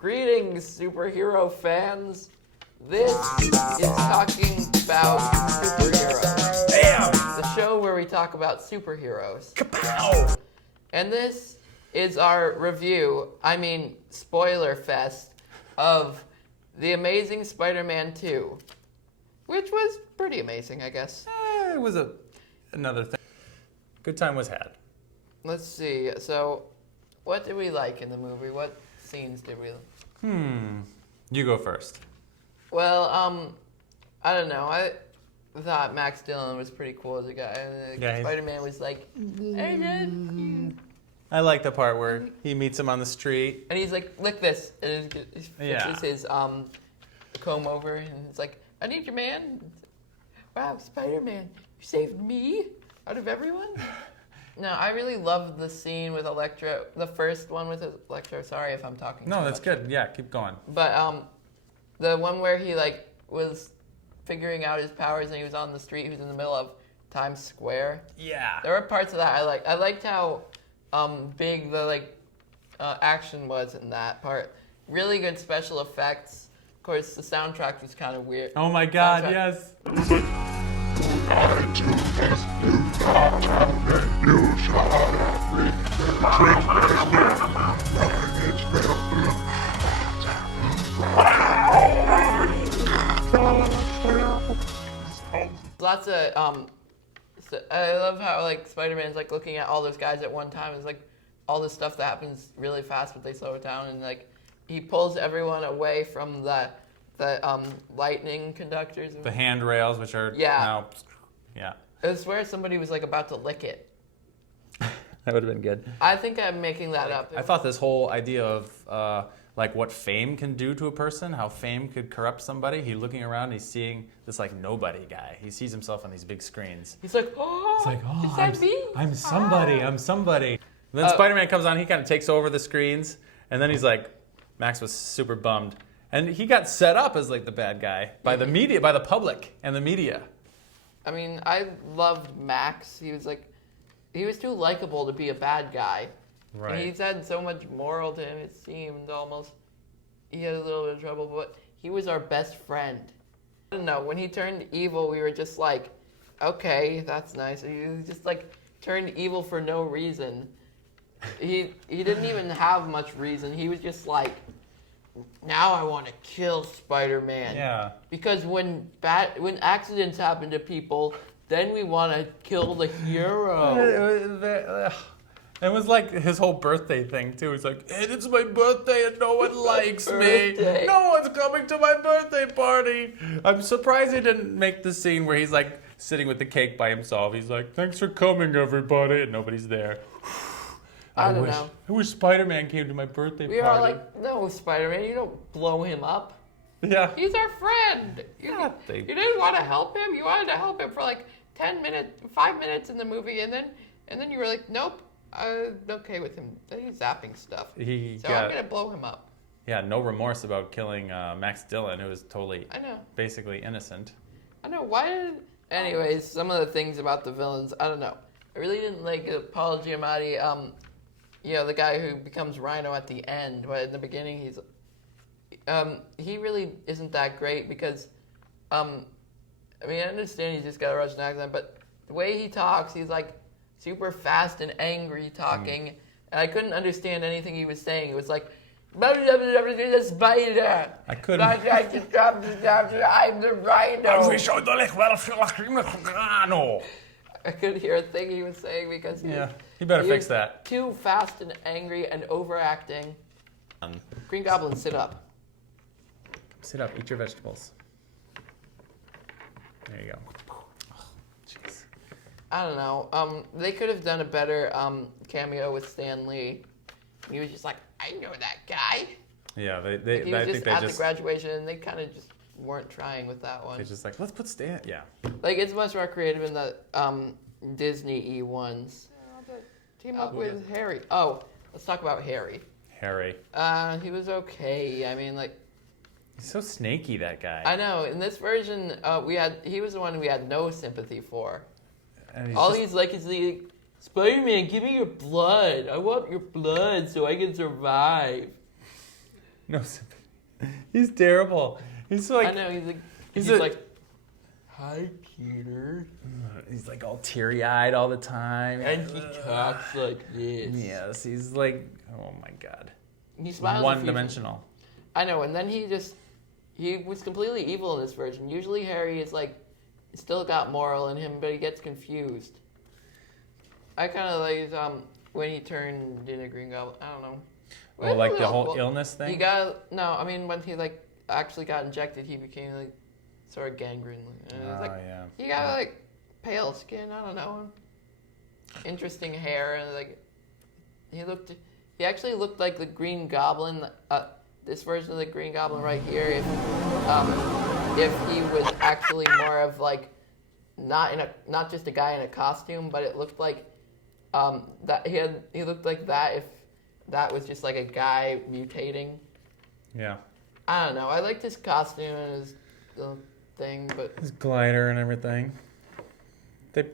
Greetings, superhero fans. This is Talking About Superheroes. Damn! The show where we talk about superheroes. Kapow! And this is our review, Spoilerfest, of The Amazing Spider-Man 2. Which was pretty amazing, I guess. It was another thing. Good time was had. Let's see. So, what did we like in the movie? What scenes did we like? You go first. Well, I don't know. I thought Max Dillon was pretty cool as a guy. And Yeah, Spider-Man was like, I love you. I like the part where he meets him on the street. And he's like, lick this. And he fixes his comb over. And it's like, I need your man. Wow, Spider-Man, you saved me out of everyone? No, I really loved the scene with Electro. The first one with Electro. Sorry if I'm talking too No, that's much. good. Yeah, keep going. But the one where he was figuring out his powers and he was on the street, he was in the middle of Times Square. Yeah. There were parts of that I liked. I liked how big the action was in that part. Really good special effects. Of course, the soundtrack was kind of weird. Oh my God, Soundtrack. yes. Lots of I love how Spider-Man's looking at all those guys at one time. It's all this stuff that happens really fast, but they slow it down, and he pulls everyone away from the lightning conductors. The handrails, which are now, yeah. I swear somebody was about to lick it. That would have been good. I think I'm making that up. I thought this whole idea of what fame can do to a person, how fame could corrupt somebody. He's looking around, he's seeing this nobody guy. He sees himself on these big screens. He's like, is that me? I'm somebody. I'm somebody. And then Spider-Man comes on. He kind of takes over the screens, and then he's like, Max was super bummed, and he got set up as the bad guy by the media, by the public and the media. I mean, I loved Max. He was too likable to be a bad guy. Right. And he's had so much moral to him, it seemed almost. He had a little bit of trouble, but he was our best friend. I don't know, when he turned evil, we were just okay, that's nice. He just turned evil for no reason. He didn't even have much reason. He was just now I want to kill Spider-Man. Yeah. Because when accidents happen to people, then we want to kill the hero. It was his whole birthday thing too. It's hey, it's my birthday and no one likes me. No one's coming to my birthday party. I'm surprised he didn't make the scene where he's sitting with the cake by himself. He's thanks for coming, everybody, and nobody's there. I don't know. I wish Spider-Man came to my birthday party. We were all no, Spider-Man, you don't blow him up. Yeah. He's our friend. You didn't want to help him. You wanted to help him for 5 minutes in the movie, and then you were nope. I'm okay with him. He's zapping stuff. I'm gonna blow him up. Yeah, no remorse about killing Max Dillon, who was totally, basically innocent. I know. Anyways, some of the things about the villains, I don't know. I really didn't like Paul Giamatti. The guy who becomes Rhino at the end, but in the beginning he really isn't that great because, I understand he's just got a Russian accent, but the way he talks, he's super fast and angry talking, and I couldn't understand anything he was saying. It was the spider. I couldn't. I'm the Rhino. I couldn't hear a thing he was saying because you better fix that. Too fast and angry and overacting. Green Goblin, sit up. Sit up. Eat your vegetables. There you go. Jeez. I don't know. They could have done a better cameo with Stan Lee. He was just I know that guy. Yeah, He was just at the graduation, and they kind of just weren't trying with that one. They're just let's put Stan. Yeah. It's much more creative in the Disney-y ones. Team up with Harry. Oh, let's talk about Harry. Harry. He was okay. He's so snaky, that guy. I know. In this version, he was the one we had no sympathy for. And he's like is the Spider-Man, give me your blood. I want your blood so I can survive. No sympathy. He's terrible. He's like. I know he's like, hi Peter. He's like all teary-eyed all the time. And he talks like this. Yes, he's like, oh my god. He smiles. One-dimensional. I know, and then he was completely evil in this version. Usually Harry is like, still got moral in him, but he gets confused. I kind of like when he turned into Green Goblin. I don't know. Well, like the whole illness thing? When he like actually got injected, he became like sort of gangrene. And Yeah. He got like pale skin. I don't know. Interesting hair, and like he actually looked like the Green Goblin. This version of the Green Goblin right here, if he was actually more of like not just a guy in a costume, but it looked like that he looked like that if that was just like a guy mutating. Yeah. I don't know. I liked his costume and his thing, but his glider and everything. They're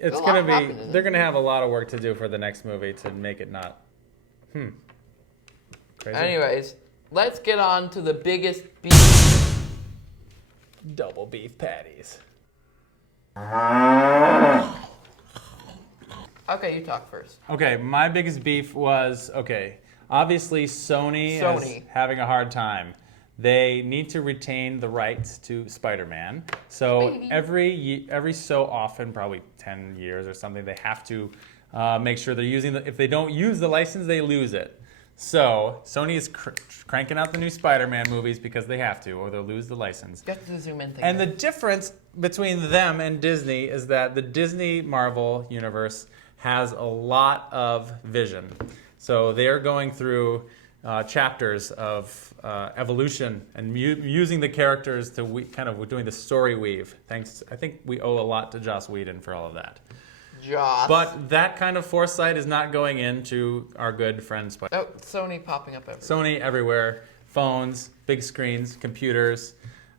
gonna have a lot of work to do for the next movie to make it not. Crazy. Anyways, let's get on to the biggest beef. Double beef patties. Okay, you talk first. Okay, my biggest beef was, obviously Sony is having a hard time. They need to retain the rights to Spider-Man. So every so often, probably 10 years or something, they have to make sure they're using if they don't use the license, they lose it. So Sony is cranking out the new Spider-Man movies because they have to, or they'll lose the license. Get the zoom in thing. And the difference between them and Disney is that the Disney Marvel universe has a lot of vision. So they're going through chapters of evolution and using the characters to doing the story weave. I think we owe a lot to Joss Whedon for all of that. Joss. But that kind of foresight is not going into our good friend Spider. Oh, Sony popping up everywhere. Sony everywhere. Phones, big screens, computers.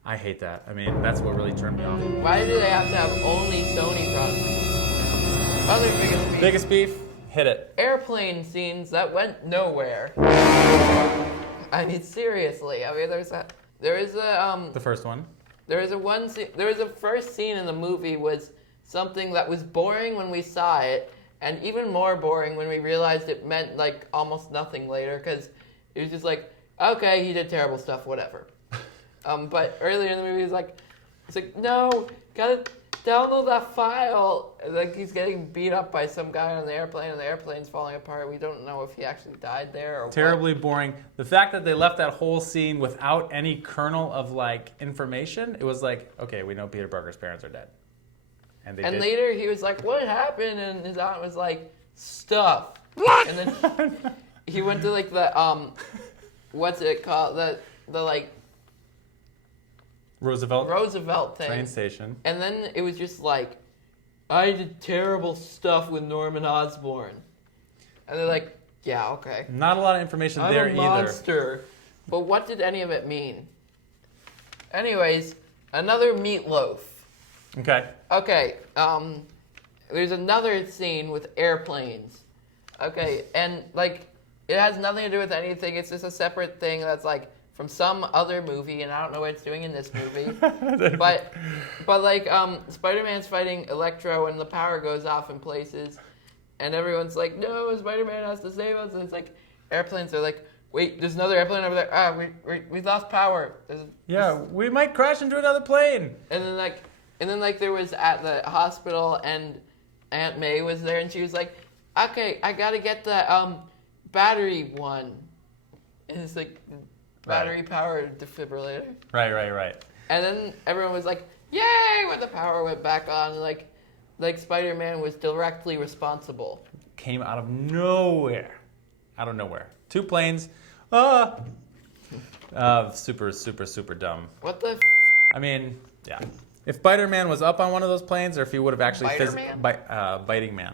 I hate that. I mean, that's what really turned me off. Why do they have to have only Sony products? Other biggest beef. Biggest beef? Hit it. Airplane scenes that went nowhere. I mean, seriously. I mean, there is a the first one. There is a first scene in the movie was something that was boring when we saw it, and even more boring when we realized it meant like almost nothing later, because it was just like, okay, he did terrible stuff, whatever. But earlier in the movie, it's like, no, gotta download that file. Like he's getting beat up by some guy on the airplane, and the airplane's falling apart. We don't know if he actually died there or terribly what. Boring. The fact that they left that whole scene without any kernel of like information, it was like, okay, we know Peter Parker's parents are dead. And later he was like, what happened? And his aunt was like, stuff. And then he went to like the what's it called? The like Roosevelt thing. Train station. And then it was just like, I did terrible stuff with Norman Osborn. And they're like, yeah, okay. Not a lot of information there either. I'm a monster. But what did any of it mean? Anyways, another meatloaf. Okay, there's another scene with airplanes. Okay, and like, it has nothing to do with anything. It's just a separate thing that's like from some other movie, and I don't know what it's doing in this movie. but like, Spider-Man's fighting Electro, and the power goes off in places, and everyone's like, no, Spider-Man has to save us, and it's like, airplanes are like, wait, there's another airplane over there. We lost power. We might crash into another plane. And then there was at the hospital, and Aunt May was there, and she was like, okay, I gotta get the battery one. And it's like, battery powered defibrillator. Right. And then everyone was like, yay, when the power went back on, like Spider-Man was directly responsible. Came out of nowhere. Two planes. Super, super, super dumb. What the I mean, yeah. If Spider-Man was up on one of those planes, or if he would have actually biting man.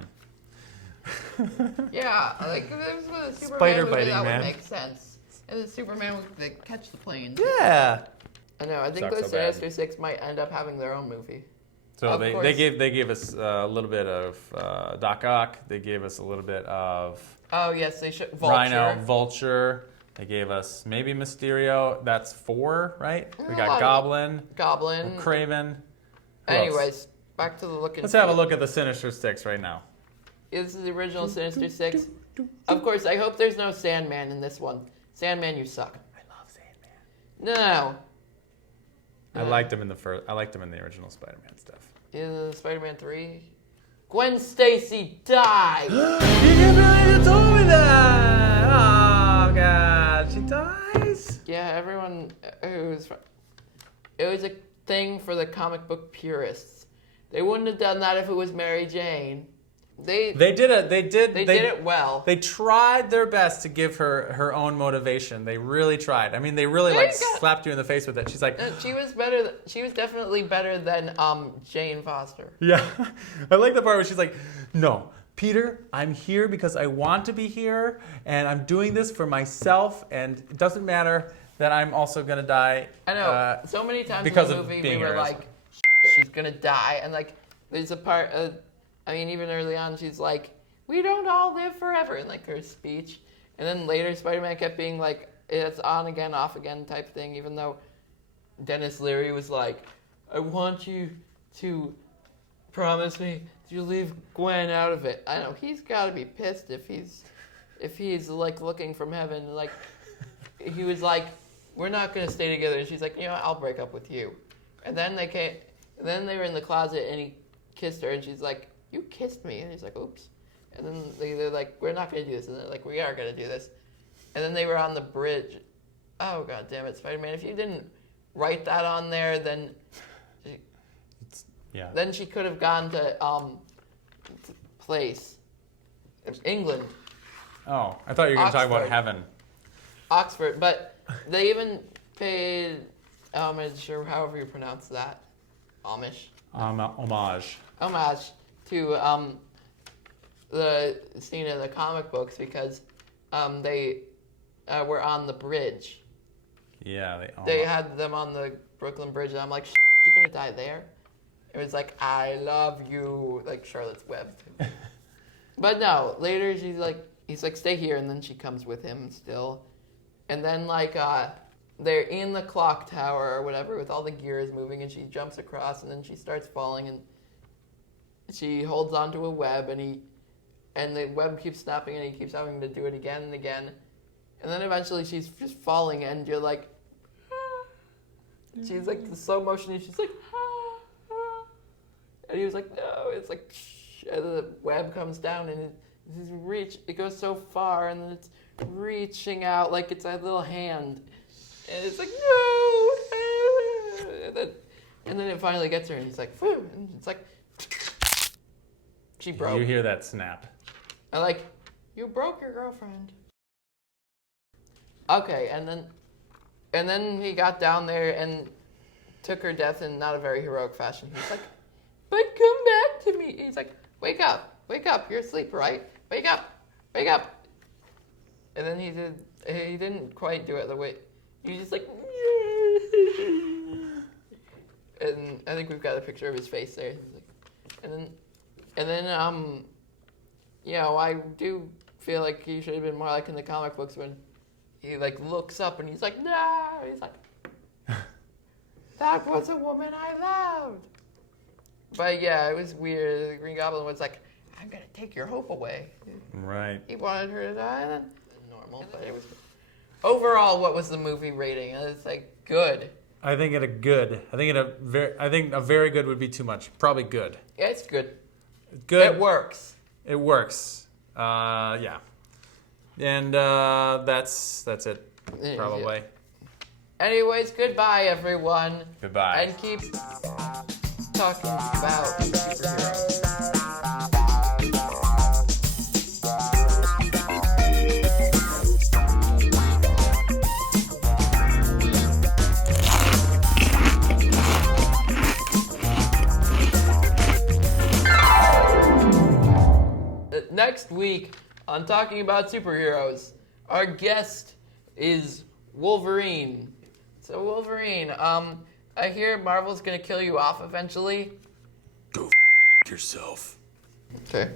Yeah, like if it was with a Superman Spider movie, biting that man. would make sense. And the Superman would like, catch the plane. Yeah. I know. I think the Sinister Six might end up having their own movie. So they gave us a little bit of Doc Ock. They gave us a little bit of oh yes, they should Rhino, Vulture. They gave us maybe Mysterio. That's 4, right? We got Goblin, Craven. Who Anyways, else? back to the look and Let's have a look at the Sinister Six right now. This is the original Sinister Six. Of course, I hope there's no Sandman in this one. Sandman, you suck. I love Sandman. No. I liked him in the original Spider-Man stuff. In Spider-Man 3, Gwen Stacy died. You can't believe you told me that. Oh God, she dies. Yeah, everyone it was a thing for the comic book purists. They wouldn't have done that if it was Mary Jane. They did it well. They tried their best to give her own motivation. They really tried. I mean, they really slapped you in the face with it. She's like, she was better. She was definitely better than Jane Foster. Yeah, I like the part where she's like, no, Peter, I'm here because I want to be here, and I'm doing this for myself, and it doesn't matter that I'm also gonna die. I know. So many times because in the movie we were here. like, she's gonna die, and like there's a part. I mean, even early on, she's like, we don't all live forever, in like her speech. And then later, Spider-Man kept being like, it's on again, off again type thing, even though Dennis Leary was like, I want you to promise me to leave Gwen out of it. I know, he's got to be pissed if he's like looking from heaven. Like, he was like, we're not going to stay together. And she's like, you know what, I'll break up with you. And then they were in the closet and he kissed her and she's like, you kissed me. And he's like, oops. And then they're like, we're not going to do this. And they're like, we are going to do this. And then they were on the bridge. Oh, God damn it, Spider-Man. If you didn't write that on there, then then she could have gone to place. England. Oh, I thought you were going to talk about heaven. Oxford. But they even paid homage, or however you pronounce that. Homage. Homage to the scene in the comic books because they were on the bridge. Yeah, they had them on the Brooklyn Bridge, and I'm like, you're gonna die there? It was like, I love you, like Charlotte's Web. But no, later he's like, stay here, and then she comes with him still, and then like they're in the clock tower or whatever with all the gears moving, and she jumps across, and then she starts falling, and she holds onto a web, and the web keeps snapping, and he keeps having to do it again and again. And then eventually she's just falling, and you're like, ah. She's like the slow motion, and she's like, ah, ah. And he was like, no. It's like, shh. And the web comes down, and it goes so far, and then it's reaching out like it's a little hand. And it's like, no. And then it finally gets her, and he's like, phew. And it's like, she broke. You hear that snap. I like, you broke your girlfriend. Okay, and then he got down there and took her death in not a very heroic fashion. He's like, but come back to me. He's like, wake up, you're asleep, right? Wake up. And then he didn't quite do it the way, he was just like, and I think we've got a picture of his face there. And then, you know, I do feel like he should have been more like in the comic books when he like looks up and he's like, no, he's like, that was a woman I loved. But yeah, it was weird. The Green Goblin was like, I'm gonna take your hope away. Right. He wanted her to die, and then normal. But it was overall, what was the movie rating? It's like good. I think a very good would be too much. Probably good. Yeah, it's good. Good. It works. Yeah. And that's it, probably. Yeah. Anyways, goodbye, everyone. Goodbye. And keep talking about superheroes. Next week on Talking About Superheroes, our guest is Wolverine. So Wolverine, I hear Marvel's gonna kill you off eventually. Go yourself. Okay.